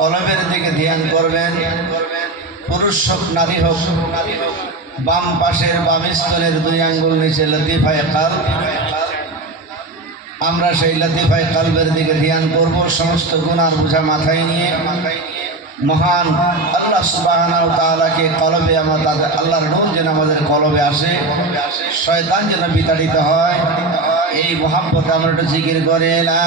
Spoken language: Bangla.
কলবের দিকে ধ্যান করবেন। পুরুষ হোক নারী হোক, বাম পাশের বাম স্তনের 2 আঙ্গুল নিচে লতিফায়ে কলব। আমরা সেই লতিফায়ে কলবের দিকে ধ্যান করব। সমস্ত গুনাহ বোঝা মাথায় নিয়ে মহান আল্লাহ সুবহানাহু ওয়া তাআলাকে কলবে আমাদের আল্লাহর নূর যেন আমাদের কলবে আসে, শয়তান যেন বিতাড়িত হয়। এই মহব্বতে আমরা একটু জিকির করে লা